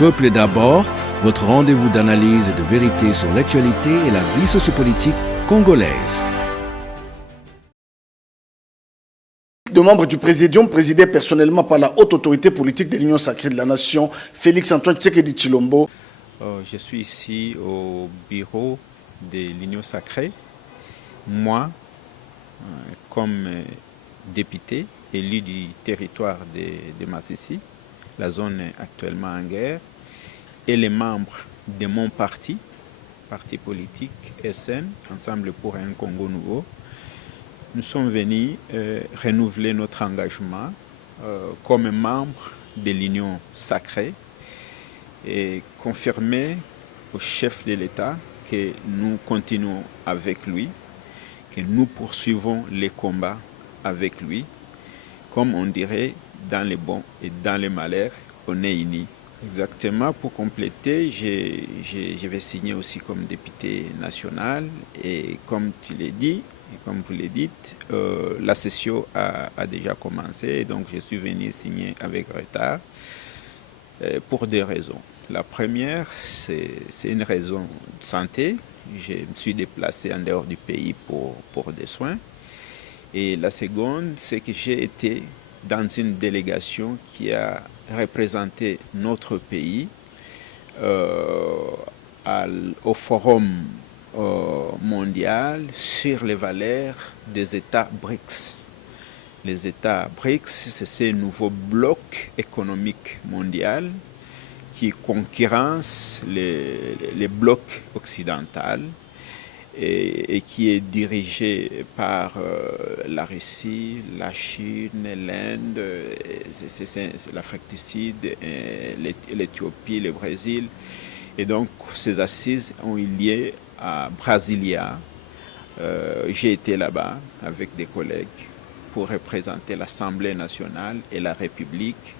peuple d'abord, votre rendez-vous d'analyse et de vérité sur l'actualité et la vie sociopolitique congolaise. De membres du Présidium, présidé personnellement par la haute autorité politique de l'Union sacrée de la Nation, Félix-Antoine Tshisekedi Tshilombo. Je suis ici au bureau de l'Union sacrée. Moi, comme député élu du territoire de Masisi, la zone est actuellement en guerre, et les membres de mon parti politique SN, Ensemble pour un Congo nouveau, nous sommes venus renouveler notre engagement comme membre de l'Union sacrée et confirmer au chef de l'État que nous continuons avec lui, que nous poursuivons les combats avec lui. Comme on dirait, dans les bons et dans les malheurs, on est unis. Exactement, pour compléter, je vais signer aussi comme député national et comme tu l'as dit, et comme vous l'avez dit, la session a déjà commencé, donc je suis venu signer avec retard pour deux raisons. La première, c'est une raison de santé. Je me suis déplacé en dehors du pays pour des soins. Et la seconde, c'est que j'ai été dans une délégation qui a représenté notre pays au forum mondial sur les valeurs des États BRICS. Les États BRICS, c'est ce nouveau bloc économique mondial qui concurrence les blocs occidentaux et qui est dirigé par la Russie, la Chine, l'Inde, l'Afrique du Sud, l'Éthiopie, le Brésil. Et donc, ces assises ont eu lieu à Brasilia. J'ai été là-bas avec des collègues pour représenter l'Assemblée nationale et la République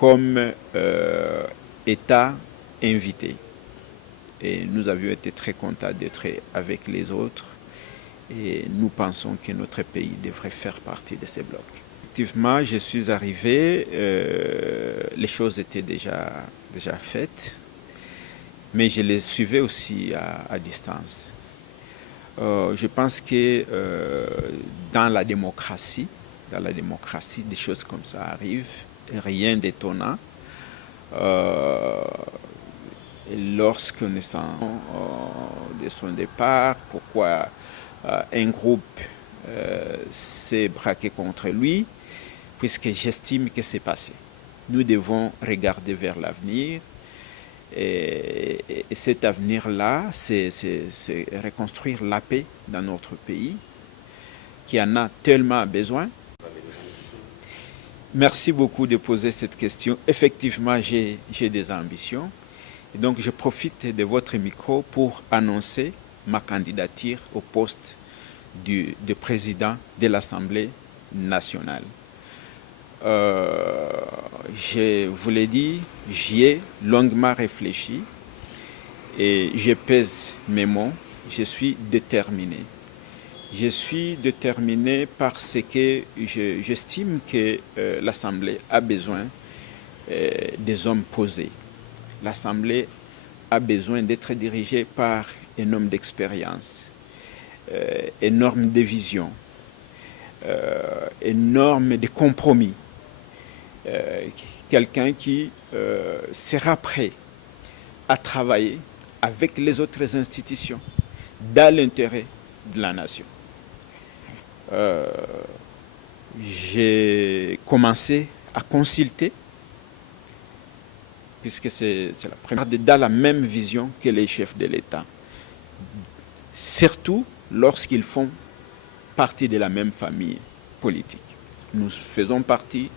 comme État invité. Et nous avions été très contents d'être avec les autres et nous pensons que notre pays devrait faire partie de ces blocs. Effectivement, je suis arrivé, les choses étaient déjà faites, mais je les suivais aussi à distance. Je pense que dans la démocratie, des choses comme ça arrivent, rien d'étonnant. Lorsque nous sommes de son départ, pourquoi un groupe s'est braqué contre lui, puisque j'estime que c'est passé. Nous devons regarder vers l'avenir. Et cet avenir-là, c'est reconstruire la paix dans notre pays, qui en a tellement besoin. Merci beaucoup de poser cette question. Effectivement, j'ai des ambitions. Et donc, je profite de votre micro pour annoncer ma candidature au poste de président de l'Assemblée nationale. Je vous l'ai dit, j'y ai longuement réfléchi et je pèse mes mots. Je suis déterminé. Je suis déterminé parce que j'estime que l'Assemblée a besoin des hommes posés. L'Assemblée a besoin d'être dirigée par un homme d'expérience, un homme de vision, un homme de compromis, quelqu'un qui sera prêt à travailler avec les autres institutions dans l'intérêt de la nation. J'ai commencé à consulter, puisque c'est la première, dans la même vision que les chefs de l'État, surtout lorsqu'ils font partie de la même famille politique. Nous faisons partie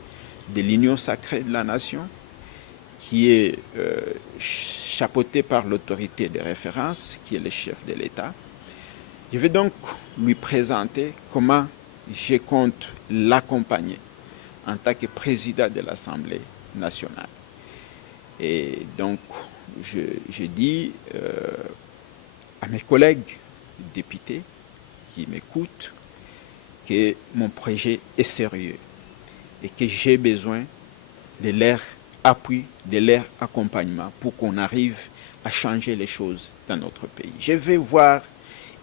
de l'Union sacrée de la nation, qui est chapeautée par l'autorité de référence, qui est le chef de l'État. Je vais donc lui présenter comment je compte l'accompagner en tant que président de l'Assemblée nationale. Et donc, je dis à mes collègues députés qui m'écoutent que mon projet est sérieux et que j'ai besoin de leur appui, de leur accompagnement pour qu'on arrive à changer les choses dans notre pays. Je vais voir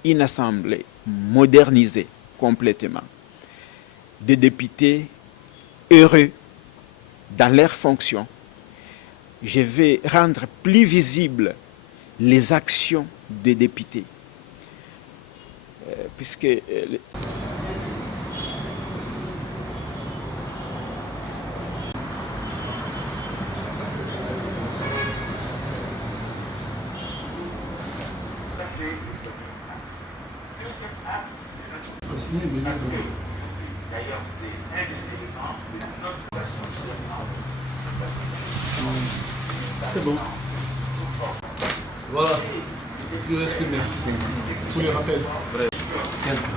une assemblée modernisée complètement, des députés heureux dans leurs fonctions. Je vais rendre plus visibles les actions des députés. Puisque c'est bon. Voilà. Je vous explique, merci. Pour le rappel.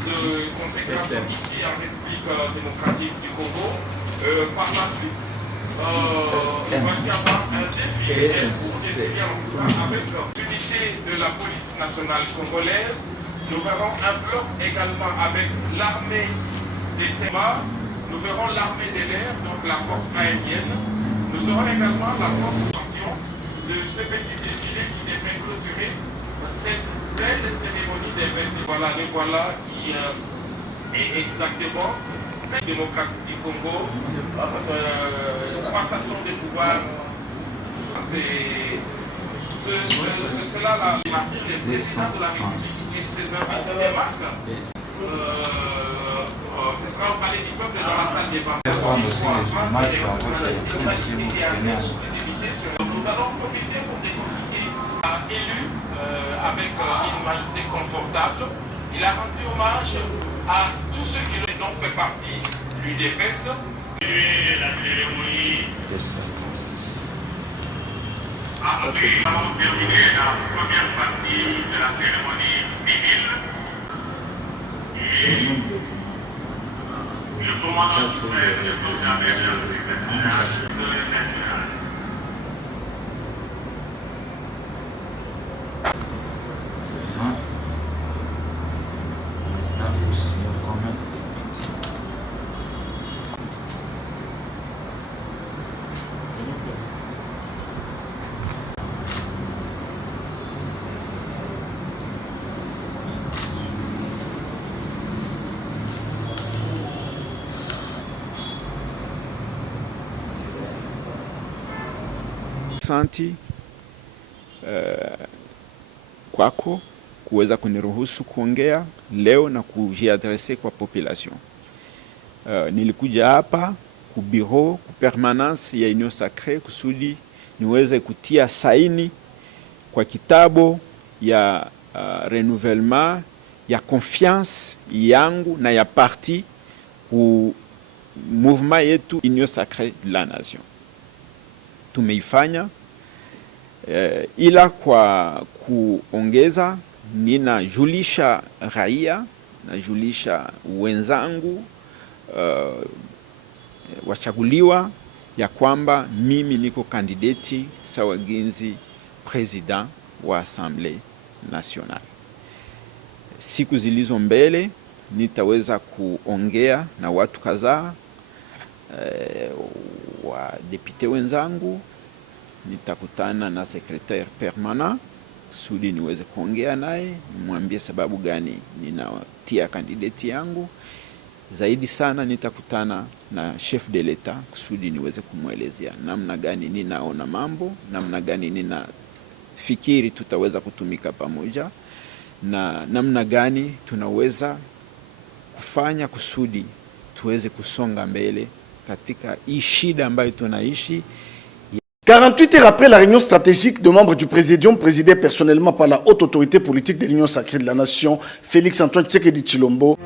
Le Conseil ici en République démocratique du Congo, par la suite, il va y avoir un défi avec l'unité de la police nationale congolaise. Nous verrons un bloc également avec l'armée des terres, nous verrons l'armée de l'air, donc la force aérienne. Nous aurons également la force d'action de ce petit défilé qui devrait clôturer cette belle cérémonie des 20. Voilà, le voilà qui est exactement la démocratie du Congo, passation des pouvoirs. C'est cela la marque, le président de la République et ses invités des marques. Ce sera au palais du peuple dans la salle des bancs. Nous allons profiter pour découvrir élu avec une majorité confortable. Il a rendu hommage à tous ceux qui ont donc fait partie du DPS. La cérémonie. Nous avons terminé la première partie de la cérémonie civile. Et le commandant suprême de proclamer le personnage national. Asante kwako kuweza kuniruhusu kuongea leo na kujiadrese kwa population. Nilikuja hapa ku bureau ku permanence ya Union Sacrée kusudi niweze kutia saini kwa kitabu ya renouvellement ya confiance yangu na ya parti ku mouvement yetu Union Sacrée de la Nation. Tumeifanya ila kwa kuongeza, ninajulisha raia, najulisha wenzangu wachaguliwa ya kwamba mimi niko kandidati sawa ginzi president wa Assemblée Nationale. Siku zilizo mbele nitaweza kuongea na watu kadhaa, wa depute wenzangu, nitakutana na secrétaire permanent kusudi niweze kuongea naye, nimwambie sababu gani ninatia kandidati yangu. Zaidi sana nitakutana na chef de l'État kusudi niweze kumwelezea namna gani ninaona mambo, namna gani ninafikiri tutaweza kutumika pamoja, na namna gani tunaweza kufanya kusudi tuweze kusonga mbele katika hii shida ambayo tunaishi. 48 heures après la réunion stratégique de membres du Présidium présidée personnellement par la haute autorité politique de l'Union Sacrée de la Nation, Félix Antoine Tshisekedi Tshilombo.